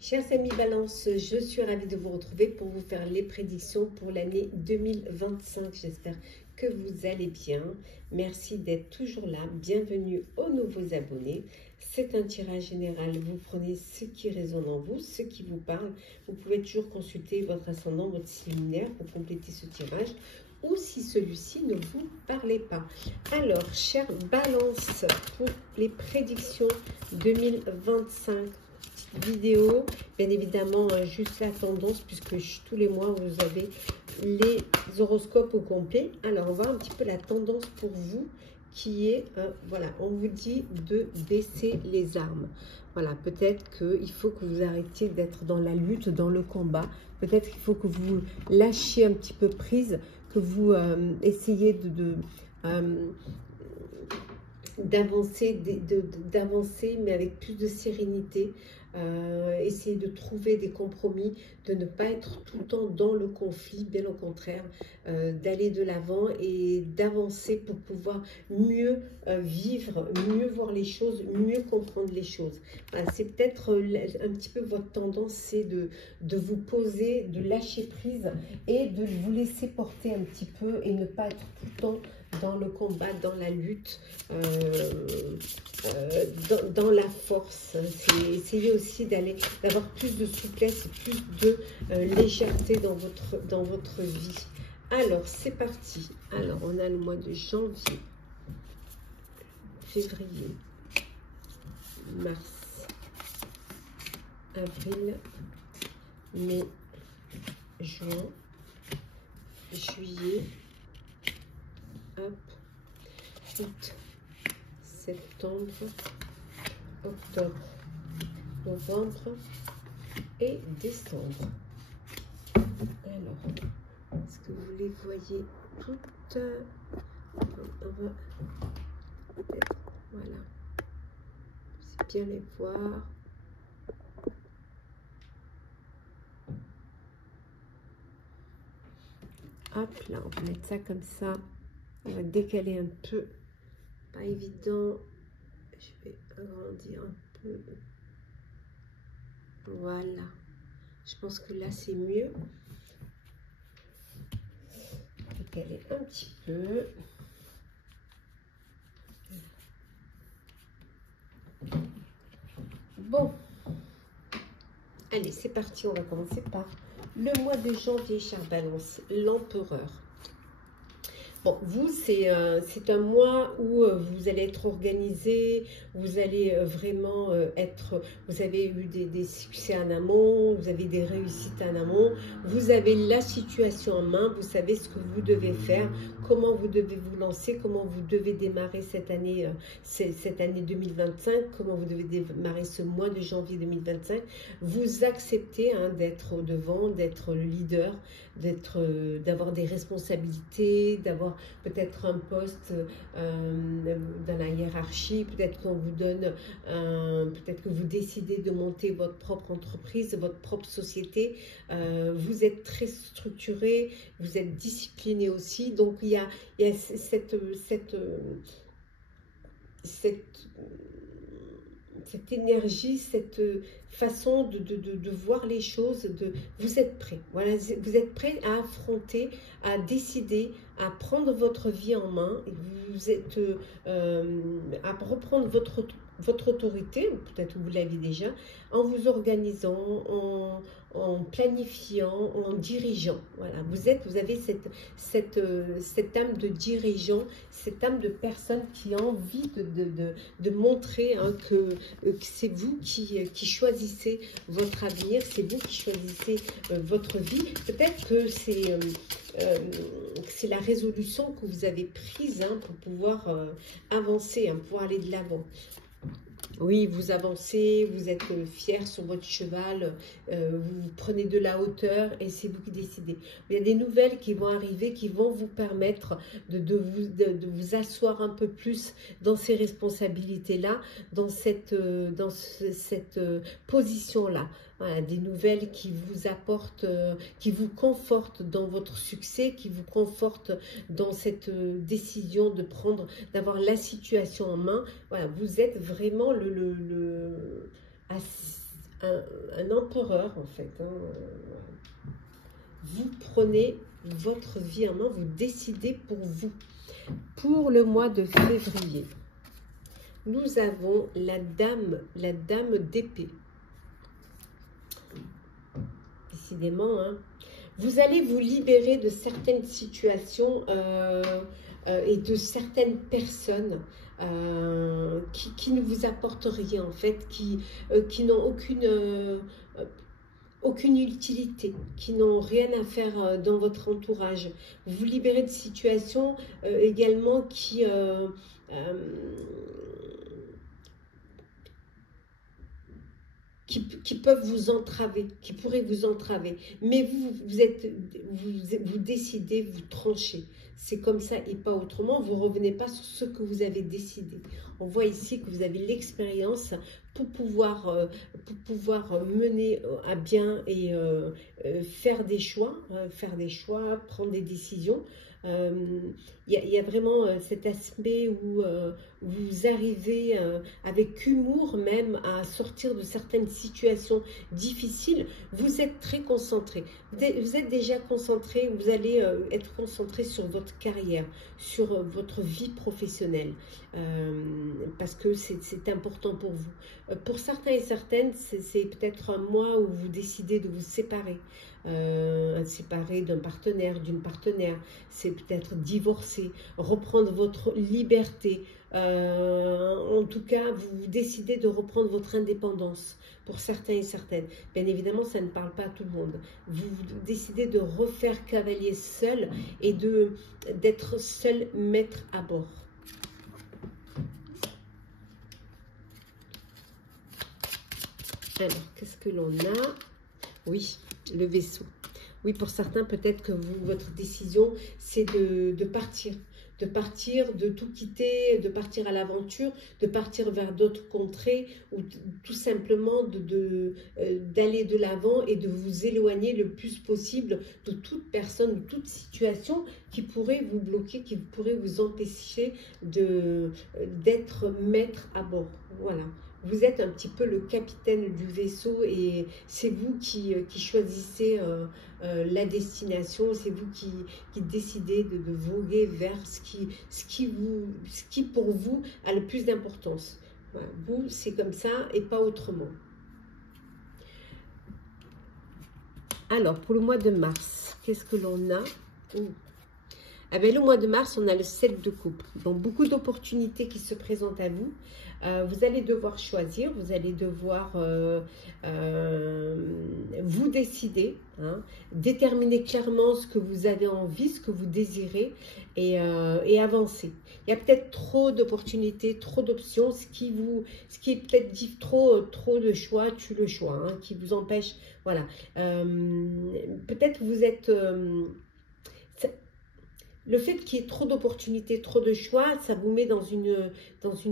Chers amis Balance, je suis ravie de vous retrouver pour vous faire les prédictions pour l'année 2025. J'espère que vous allez bien. Merci d'être toujours là. Bienvenue aux nouveaux abonnés. C'est un tirage général. Vous prenez ce qui résonne en vous, ce qui vous parle. Vous pouvez toujours consulter votre ascendant, votre signe lunaire pour compléter ce tirage, ou si celui-ci ne vous parlait pas. Alors, chère Balance, pour les prédictions 2025, vidéo, bien évidemment, juste la tendance, puisque tous les mois, vous avez les horoscopes au complet. Alors, on va un petit peu la tendance pour vous, qui est, voilà, on vous dit de baisser les armes. Voilà, peut-être qu'il faut que vous arrêtiez d'être dans la lutte, dans le combat. Peut-être qu'il faut que vous lâchiez un petit peu prise, que vous essayez d'avancer, mais avec plus de sérénité. Essayer de trouver des compromis, de ne pas être tout le temps dans le conflit, bien au contraire, d'aller de l'avant et d'avancer pour pouvoir mieux vivre, mieux voir les choses, mieux comprendre les choses. Voilà, c'est peut-être un petit peu votre tendance, c'est de vous poser, de lâcher prise et de vous laisser porter un petit peu et ne pas être tout le temps dans le combat, dans la lutte, dans la force. Essayez aussi d'avoir plus de souplesse, plus de légèreté dans votre vie. Alors, c'est parti. Alors, on a le mois de janvier, février, mars, avril, mai, juin, juillet, hop, août, septembre, octobre, novembre et décembre. Alors, est-ce que vous les voyez toutes? Voilà, c'est bien les voir. Hop là, on va mettre ça comme ça. On va décaler un peu. Pas évident. Je vais agrandir un peu. Voilà. Je pense que là, c'est mieux. Décaler un petit peu. Bon. Allez, c'est parti. On va commencer par le mois de janvier, chère Balance. L'empereur. Bon, vous, c'est un mois où vous allez être organisé, vous allez vraiment vous avez eu des succès en amont, vous avez des réussites en amont, vous avez la situation en main, vous savez ce que vous devez faire, comment vous devez vous lancer, comment vous devez démarrer cette année 2025, comment vous devez démarrer ce mois de janvier 2025. Vous acceptez d'être au devant, d'être le leader, d'avoir des responsabilités, d'avoir peut-être un poste dans la hiérarchie, peut-être qu'on vous donne, peut-être que vous décidez de monter votre propre entreprise, votre propre société. Vous êtes très structuré, vous êtes discipliné aussi, donc il y a cette énergie, cette façon de voir les choses, vous êtes prêt. Voilà, vous êtes prêt à affronter, à décider, à prendre votre vie en main. Vous êtes à reprendre votre autorité, peut-être que vous l'avez déjà, en vous organisant, en planifiant, en dirigeant. Voilà, vous avez cette âme de dirigeant, cette âme de personne qui a envie de montrer que c'est vous qui choisissez votre avenir, c'est vous qui choisissez votre vie. Peut-être que c'est la résolution que vous avez prise pour pouvoir avancer, pour aller de l'avant. Oui, vous avancez, vous êtes fier sur votre cheval, vous prenez de la hauteur et c'est vous qui décidez. Il y a des nouvelles qui vont arriver, qui vont vous permettre de vous asseoir un peu plus dans ces responsabilités-là, dans cette position-là. Voilà, des nouvelles qui vous apportent, qui vous confortent dans votre succès, qui vous confortent dans cette décision d'avoir la situation en main. Voilà, vous êtes vraiment un empereur en fait. Hein. Vous prenez votre vie en main, vous décidez pour vous. Pour le mois de février, nous avons la dame d'épée. Décidément, hein. Vous allez vous libérer de certaines situations et de certaines personnes qui ne vous apportent rien en fait, qui n'ont aucune utilité, qui n'ont rien à faire dans votre entourage. Vous vous libérez de situations également qui peuvent vous entraver, qui pourraient vous entraver. Mais vous décidez, vous tranchez. C'est comme ça et pas autrement. Vous ne revenez pas sur ce que vous avez décidé. On voit ici que vous avez l'expérience pour pouvoir mener à bien et faire des choix, prendre des décisions. Il y a vraiment cet aspect où vous arrivez avec humour même à sortir de certaines situations difficiles. Vous êtes très concentré. Vous êtes déjà concentré, vous allez être concentré sur votre carrière, sur votre vie professionnelle, parce que c'est important pour vous. Pour certains et certaines, c'est peut-être un mois où vous décidez de vous séparer. Séparer d'un partenaire, d'une partenaire, c'est peut-être divorcer, reprendre votre liberté. En tout cas, vous décidez de reprendre votre indépendance pour certains et certaines. Bien évidemment, ça ne parle pas à tout le monde. Vous décidez de refaire cavalier seul et d'être seul maître à bord. Alors, qu'est-ce que l'on a? Oui, le vaisseau. Oui, pour certains, peut-être que votre décision, c'est de partir. De partir, de tout quitter, de partir à l'aventure, de partir vers d'autres contrées ou tout simplement d'aller de l'avant et de vous éloigner le plus possible de toute personne, de toute situation qui pourrait vous bloquer, qui pourrait vous empêcher d'être maître à bord. Voilà. Vous êtes un petit peu le capitaine du vaisseau et c'est vous qui choisissez la destination, c'est vous qui décidez de voguer vers ce qui pour vous a le plus d'importance. Voilà. Vous, c'est comme ça et pas autrement. Alors, pour le mois de mars, qu'est-ce que l'on a? Ah ben, le mois de mars, on a le 7 de coupe. Donc, beaucoup d'opportunités qui se présentent à vous. Vous allez devoir choisir, vous allez devoir vous décider, hein, déterminer clairement ce que vous avez envie, ce que vous désirez et avancer. Il y a peut-être trop d'opportunités, trop d'options, ce qui est peut-être dit trop de choix, tue le choix, hein, qui vous empêche, voilà. Peut-être vous êtes... le fait qu'il y ait trop d'opportunités, trop de choix, ça vous met dans une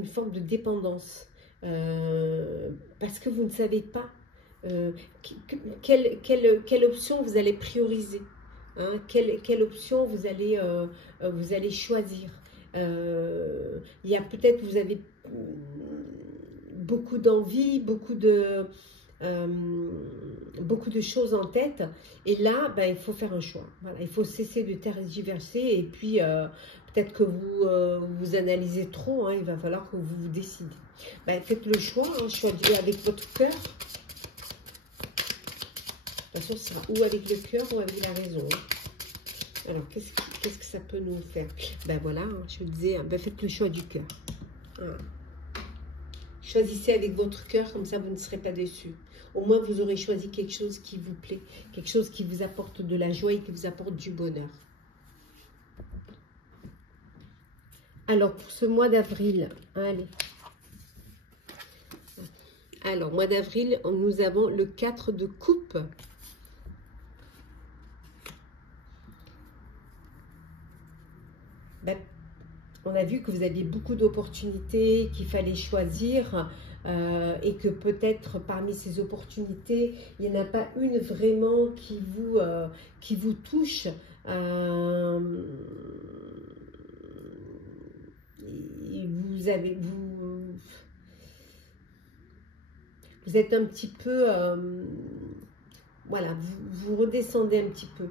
forme de dépendance. Parce que vous ne savez pas quelle option vous allez prioriser. Hein, quelle option vous allez choisir. Il y a peut-être, vous avez beaucoup d'envie, beaucoup de choses en tête et là ben, il faut faire un choix, voilà, il faut cesser de tergiverser et puis peut-être que vous analysez trop, hein, il va falloir que vous vous décidez, ben, faites le choix, hein, choisissez avec votre cœur. De toute façon ce sera ou avec le cœur ou avec la raison, hein. Alors qu'est-ce que ça peut nous faire? Ben voilà, hein, je vous disais, ben, faites le choix du cœur, voilà. Choisissez avec votre cœur, comme ça vous ne serez pas déçus. Au moins, vous aurez choisi quelque chose qui vous plaît, quelque chose qui vous apporte de la joie et qui vous apporte du bonheur. Alors, pour ce mois d'avril, allez. Alors, mois d'avril, nous avons le 4 de coupe. Ben, on a vu que vous aviez beaucoup d'opportunités, qu'il fallait choisir et que peut-être parmi ces opportunités, il n'y en a pas une vraiment qui vous touche. vous êtes un petit peu... voilà, vous redescendez un petit peu.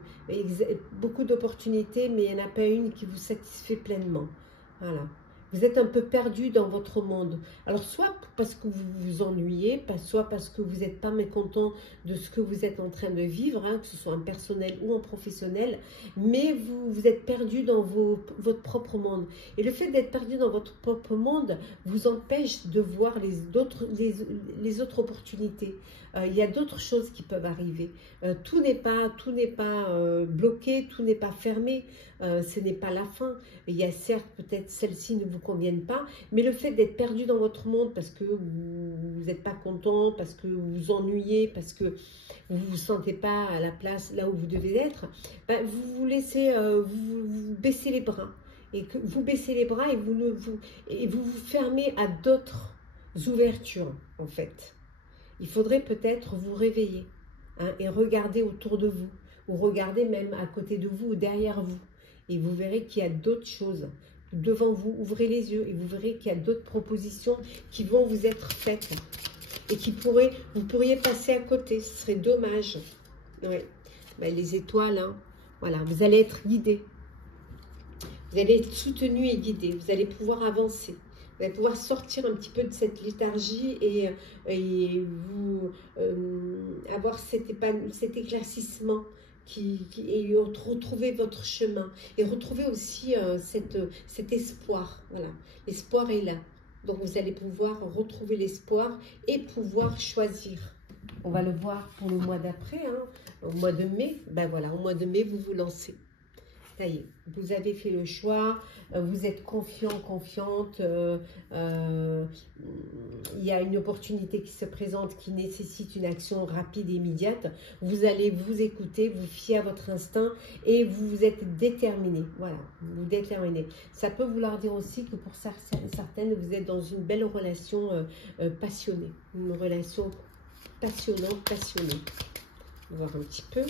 Beaucoup d'opportunités, mais il n'y en a pas une qui vous satisfait pleinement. Voilà. Vous êtes un peu perdu dans votre monde. Alors, soit parce que vous vous ennuyez, soit parce que vous n'êtes pas mécontent de ce que vous êtes en train de vivre, hein, que ce soit en personnel ou en professionnel, mais vous êtes perdu dans votre propre monde. Et le fait d'être perdu dans votre propre monde vous empêche de voir les autres opportunités. Il y a d'autres choses qui peuvent arriver. Tout n'est pas bloqué, tout n'est pas fermé. Ce n'est pas la fin. Il y a certes peut-être celles-ci ne vous conviennent pas, mais le fait d'être perdu dans votre monde parce que vous n'êtes pas content, parce que vous vous ennuyez, parce que vous ne vous sentez pas à la place là où vous devez être, ben, vous vous laissez, vous baissez les bras. Et que vous baissez les bras et vous fermez à d'autres ouvertures en fait. Il faudrait peut-être vous réveiller, hein, et regarder autour de vous, ou regarder même à côté de vous ou derrière vous. Et vous verrez qu'il y a d'autres choses devant vous. Ouvrez les yeux et vous verrez qu'il y a d'autres propositions qui vont vous être faites et vous pourriez passer à côté. Ce serait dommage. Ouais. Ben, les étoiles, hein, voilà, vous allez être guidé. Vous allez être soutenu et guidé. Vous allez pouvoir avancer. Vous allez pouvoir sortir un petit peu de cette léthargie et vous avoir cet éclaircissement et retrouver votre chemin. Et retrouver aussi cet espoir. Voilà, l'espoir est là. Donc vous allez pouvoir retrouver l'espoir et pouvoir choisir. On va le voir pour le mois d'après, hein, au mois de mai. Ben voilà, au mois de mai, vous vous lancez. Ça y est, vous avez fait le choix, vous êtes confiant, confiante, il y a une opportunité qui se présente qui nécessite une action rapide et immédiate. Vous allez vous écouter, vous fier à votre instinct et vous êtes déterminé. Voilà, vous déterminez. Ça peut vouloir dire aussi que pour certaines, vous êtes dans une belle relation passionnée, une relation passionnante, passionnée. On va voir un petit peu.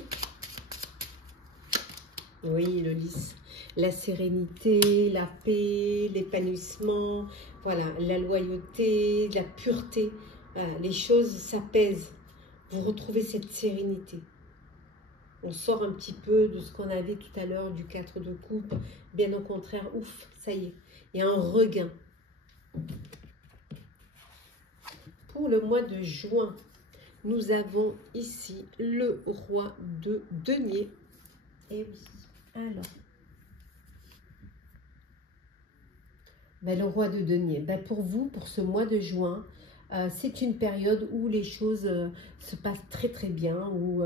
Oui, le lys, la sérénité, la paix, l'épanouissement, voilà, la loyauté, la pureté, voilà, les choses s'apaisent. Vous retrouvez cette sérénité. On sort un petit peu de ce qu'on avait tout à l'heure du 4 de coupe. Bien au contraire, ouf, ça y est, il y a un regain. Pour le mois de juin, nous avons ici le roi de denier. Et oui. Alors, ben, le roi de denier, ben, pour vous, pour ce mois de juin, c'est une période où les choses se passent très très bien, où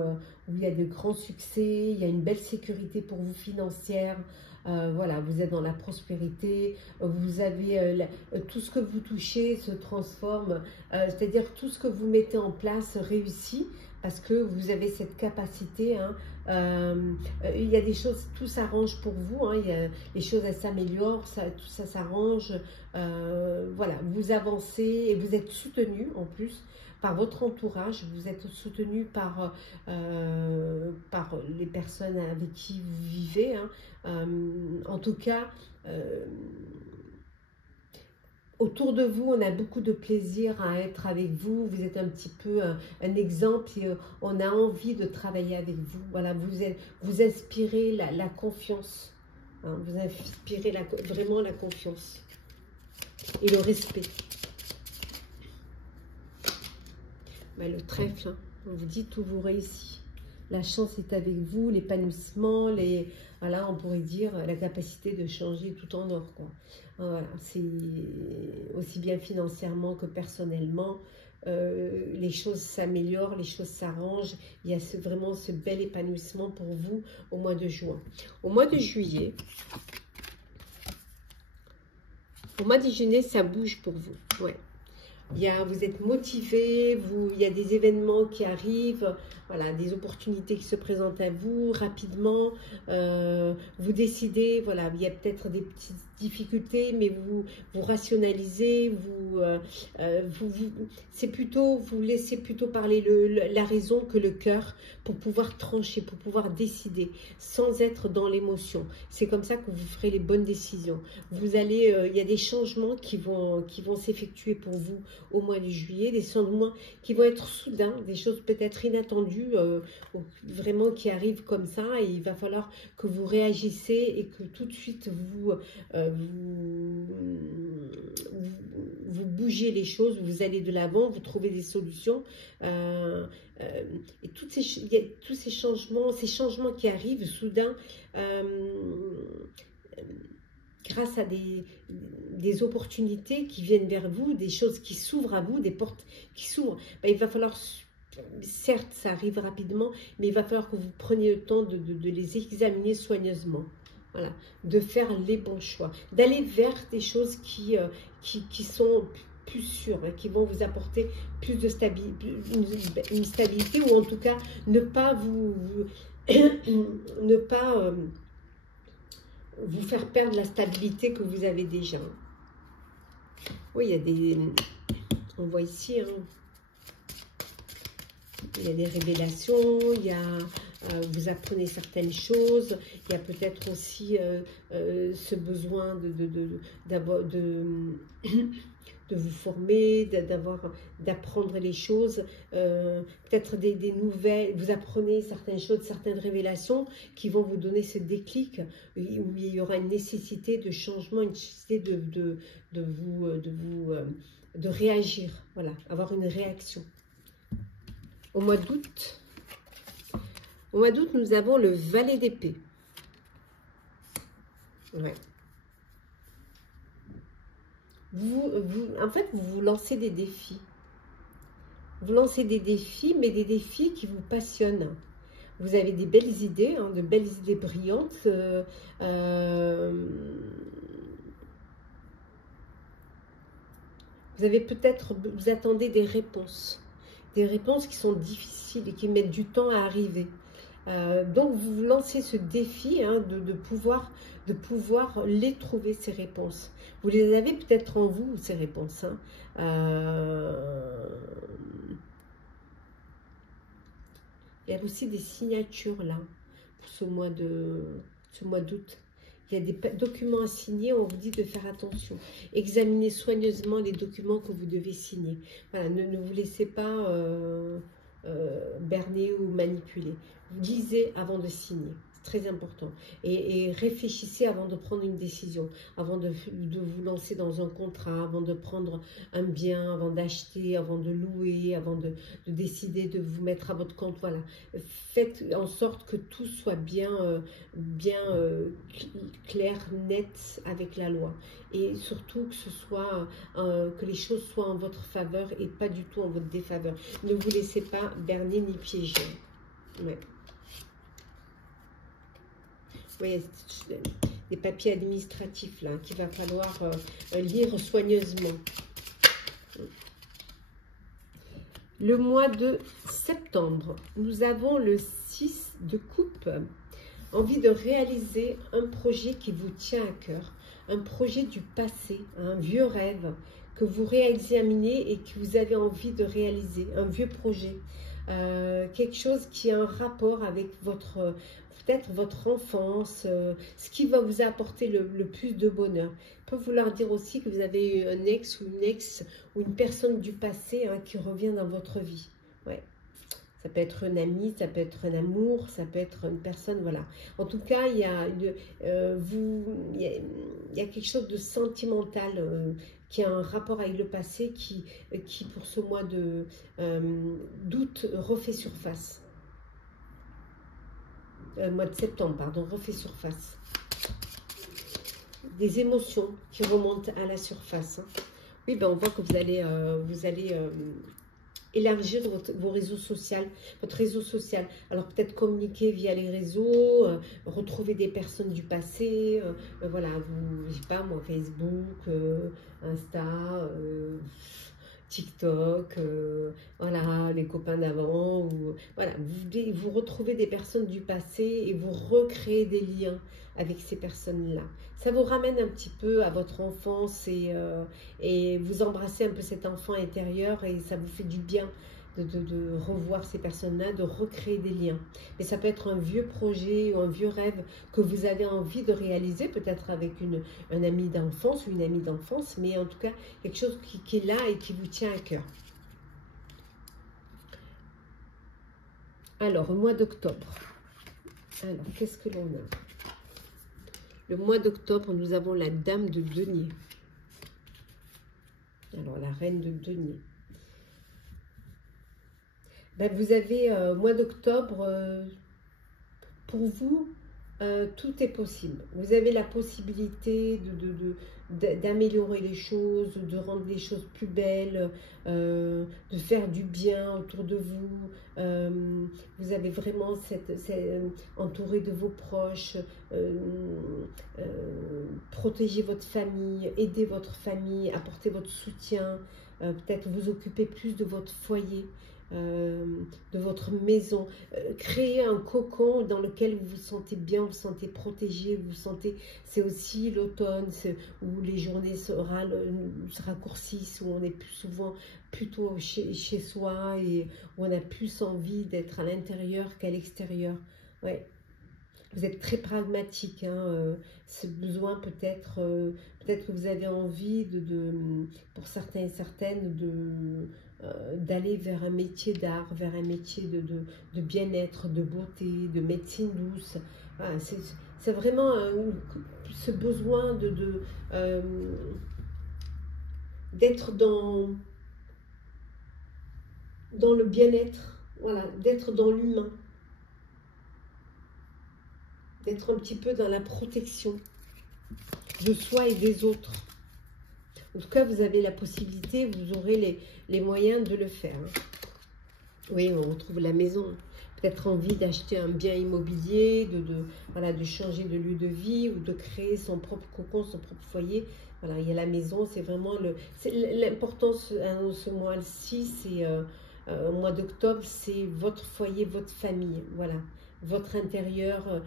il y a de grands succès, il y a une belle sécurité pour vous financière, voilà, vous êtes dans la prospérité, vous avez tout ce que vous touchez se transforme, c'est-à-dire tout ce que vous mettez en place réussit, parce que vous avez cette capacité, hein, il y a des choses, tout s'arrange pour vous, hein, les choses elles s'améliorent, tout ça s'arrange, voilà, vous avancez et vous êtes soutenu en plus par votre entourage, vous êtes soutenu par les personnes avec qui vous vivez, hein, en tout cas, autour de vous, on a beaucoup de plaisir à être avec vous. Vous êtes un petit peu un exemple et on a envie de travailler avec vous. Voilà, vous inspirez la confiance. Hein, vous inspirez vraiment la confiance et le respect. Ben, le trèfle, hein, on vous dit tout vous réussit. La chance est avec vous, l'épanouissement, voilà, on pourrait dire la capacité de changer tout en or, quoi. Voilà, c'est aussi bien financièrement que personnellement, les choses s'améliorent, les choses s'arrangent. Il y a vraiment ce bel épanouissement pour vous au mois de juin. Au mois de juillet, ça bouge pour vous. Ouais. Vous êtes motivé, il y a des événements qui arrivent, voilà, des opportunités qui se présentent à vous rapidement, vous décidez, voilà, il y a peut-être des petites difficultés, mais vous rationalisez, c'est plutôt, vous laissez plutôt parler la raison que le cœur pour pouvoir trancher, pour pouvoir décider, sans être dans l'émotion. C'est comme ça que vous ferez les bonnes décisions. Vous allez, il y a des changements qui vont s'effectuer pour vous au mois de juillet, des changements qui vont être soudains, des choses peut-être inattendues, vraiment qui arrivent comme ça, et il va falloir que vous réagissez et que tout de suite vous bougez les choses, vous allez de l'avant, vous trouvez des solutions. Et il y a tous ces changements qui arrivent soudain, grâce à des opportunités qui viennent vers vous, des choses qui s'ouvrent à vous, des portes qui s'ouvrent. Ben, il va falloir, certes ça arrive rapidement, mais il va falloir que vous preniez le temps de les examiner soigneusement. Voilà, de faire les bons choix, d'aller vers des choses qui sont plus sûres, hein, qui vont vous apporter plus de stabilité, une stabilité, ou en tout cas ne pas ne pas vous faire perdre la stabilité que vous avez déjà. Oui, il y a des... On voit ici, hein, il y a des révélations, il y a... vous apprenez certaines choses, il y a peut-être aussi ce besoin de vous former, d'apprendre les choses, peut-être des nouvelles, vous apprenez certaines choses, certaines révélations qui vont vous donner ce déclic, où il y aura une nécessité de changement, une nécessité de réagir, voilà, avoir une réaction. Au mois d'août, nous avons le valet d'épée. Ouais. En fait, vous vous lancez des défis. Vous lancez des défis, mais des défis qui vous passionnent. Vous avez des belles idées, hein, de belles idées brillantes. Vous avez peut-être, vous attendez des réponses qui sont difficiles et qui mettent du temps à arriver. Donc vous lancez ce défi, hein, de pouvoir les trouver, ces réponses. Vous les avez peut-être en vous, ces réponses. Hein. Il y a aussi des signatures là, pour ce mois d'août. Il y a des documents à signer, on vous dit de faire attention. Examinez soigneusement les documents que vous devez signer. Voilà, ne vous laissez pas berner ou manipuler. Lisez avant de signer, c'est très important. Et réfléchissez avant de prendre une décision, avant de vous lancer dans un contrat, avant de prendre un bien, avant d'acheter, avant de louer, avant de décider de vous mettre à votre compte. Voilà, faites en sorte que tout soit bien clair, net avec la loi. Et surtout que ce soit que les choses soient en votre faveur et pas du tout en votre défaveur. Ne vous laissez pas berner ni piéger. Ouais. Vous voyez, des papiers administratifs là qu'il va falloir lire soigneusement. Le mois de septembre, nous avons le 6 de coupe. Envie de réaliser un projet qui vous tient à cœur, un projet du passé, un vieux rêve que vous réexaminez et que vous avez envie de réaliser, un vieux projet, quelque chose qui a un rapport avec peut-être votre enfance, ce qui va vous apporter le plus de bonheur. Ça peut vouloir dire aussi que vous avez un ex ou une ex ou une personne du passé, hein, qui revient dans votre vie. Ouais. Ça peut être un ami, ça peut être un amour, ça peut être une personne, voilà. En tout cas, il y a quelque chose de sentimental qui a un rapport avec le passé qui pour ce mois d'août, refait surface. Mois de septembre, pardon, refait surface. Des émotions qui remontent à la surface. Hein. Oui, ben on voit que vous allez élargir vos réseaux sociaux, votre réseau social. Alors peut-être communiquer via les réseaux, retrouver des personnes du passé, voilà, je sais pas moi, Facebook, Insta, TikTok, voilà, les copains d'avant, voilà, vous retrouvez des personnes du passé et vous recréez des liens avec ces personnes-là. Ça vous ramène un petit peu à votre enfance et vous embrassez un peu cet enfant intérieur et ça vous fait du bien de revoir ces personnes-là, de recréer des liens. Mais ça peut être un vieux projet ou un vieux rêve que vous avez envie de réaliser, peut-être avec un ami d'enfance ou une amie d'enfance, mais en tout cas, quelque chose qui est là et qui vous tient à cœur. Alors, au mois d'octobre. Alors, qu'est-ce que l'on a? Le mois d'octobre, nous avons la Dame de Denier. Alors, la Reine de Denier. Ben, vous avez, mois d'octobre, pour vous, tout est possible. Vous avez la possibilité d'améliorer les choses, de rendre les choses plus belles, de faire du bien autour de vous. Vous avez vraiment entouré de vos proches, protéger votre famille, aider votre famille, apporter votre soutien, peut-être vous occuper plus de votre foyer. De votre maison, créer un cocon dans lequel vous vous sentez bien, vous vous sentez protégé, vous vous sentez, c'est aussi l'automne où les journées se raccourcissent, où on est plus souvent plutôt chez soi et où on a plus envie d'être à l'intérieur qu'à l'extérieur. Ouais. Vous êtes très pragmatique, hein, ce besoin peut-être que vous avez envie pour certains et certaines d'aller vers un métier d'art, vers un métier de bien-être, de beauté, de médecine douce. Voilà, c'est vraiment ce besoin d'être dans le bien-être, voilà, d'être dans l'humain. D'être un petit peu dans la protection de soi et des autres. En tout cas, vous avez la possibilité, vous aurez les moyens de le faire. Oui, on retrouve la maison. Peut-être envie d'acheter un bien immobilier, voilà, de changer de lieu de vie ou de créer son propre cocon, son propre foyer. Voilà, il y a la maison, c'est vraiment l'importance de ce mois-ci, c'est au mois d'octobre, c'est votre foyer, votre famille. Voilà. Votre intérieur,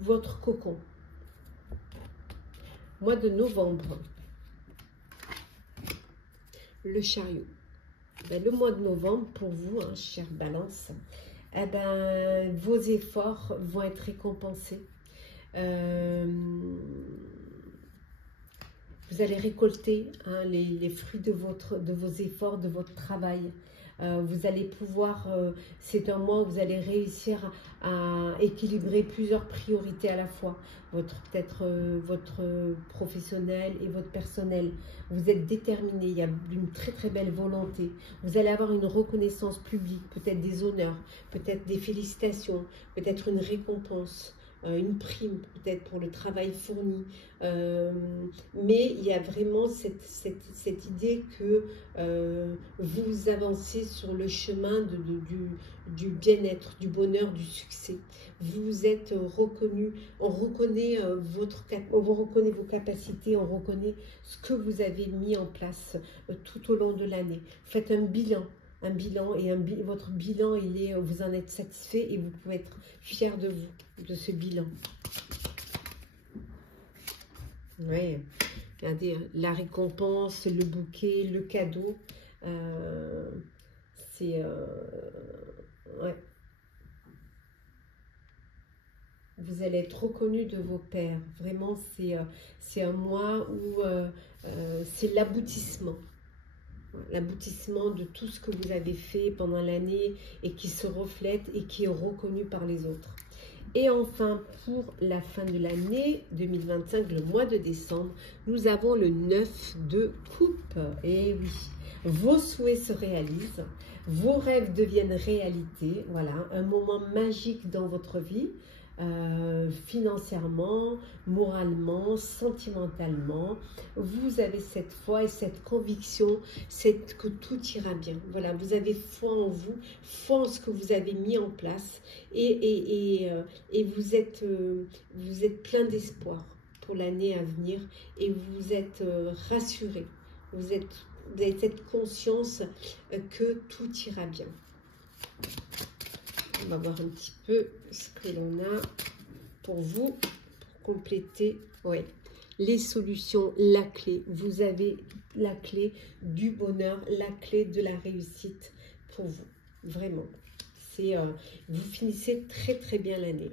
votre cocon. Mois de novembre, le chariot. Ben, le mois de novembre, pour vous, hein, chère Balance, eh ben, vos efforts vont être récompensés. Vous allez récolter, hein, les fruits de vos efforts, de votre travail. Vous allez pouvoir, c'est un mois où vous allez réussir à équilibrer plusieurs priorités à la fois. Peut-être votre professionnel et votre personnel. Vous êtes déterminé, il y a une très très belle volonté. Vous allez avoir une reconnaissance publique, peut-être des honneurs, peut-être des félicitations, peut-être une récompense. Une prime peut-être pour le travail fourni, mais il y a vraiment cette idée que vous avancez sur le chemin du bien-être, du bonheur, du succès. Vous êtes reconnu, on reconnaît vos capacités, on reconnaît ce que vous avez mis en place tout au long de l'année. Faites un bilan et votre bilan, vous en êtes satisfait et vous pouvez être fier de vous, de ce bilan. Oui, regardez, la récompense, le bouquet, le cadeau, c'est... ouais. Vous allez être reconnu de vos pairs. Vraiment, c'est un mois où c'est l'aboutissement. L'aboutissement de tout ce que vous avez fait pendant l'année et qui se reflète et qui est reconnu par les autres. Et enfin, pour la fin de l'année 2025, le mois de décembre, nous avons le 9 de coupe. Et oui, vos souhaits se réalisent, vos rêves deviennent réalité. Voilà, un moment magique dans votre vie. Financièrement, moralement, sentimentalement, vous avez cette foi et cette conviction, c'est que tout ira bien. Voilà, vous avez foi en vous, foi en ce que vous avez mis en place et vous êtes plein d'espoir pour l'année à venir et vous êtes rassuré. Vous avez cette conscience que tout ira bien. On va voir un petit peu ce que l'on a pour vous, pour compléter, ouais, les solutions, la clé. Vous avez la clé du bonheur, la clé de la réussite. pour vous, vraiment. Vous finissez très très bien l'année.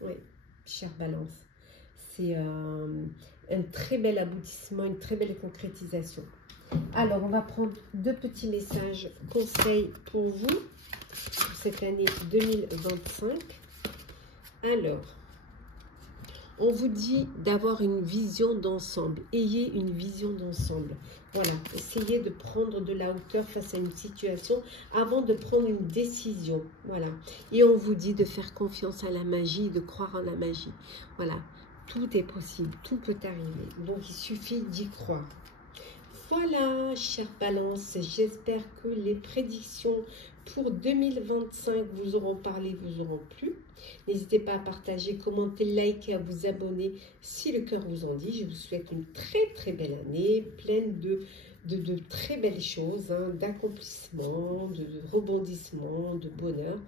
Oui, chère Balance. C'est un très bel aboutissement, une très belle concrétisation. Alors, on va prendre 2 petits messages conseils pour vous, pour cette année 2025. Alors, on vous dit d'avoir une vision d'ensemble. Ayez une vision d'ensemble. Voilà, essayez de prendre de la hauteur face à une situation avant de prendre une décision. Voilà, et on vous dit de faire confiance à la magie, de croire en la magie. Voilà, tout est possible, tout peut arriver. Donc, il suffit d'y croire. Voilà, chère Balance, j'espère que les prédictions pour 2025 vous auront parlé, vous auront plu. N'hésitez pas à partager, commenter, liker, à vous abonner si le cœur vous en dit. Je vous souhaite une très très belle année, pleine de très belles choses, hein, d'accomplissements, de rebondissements, de bonheur.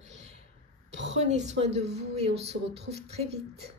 Prenez soin de vous et on se retrouve très vite.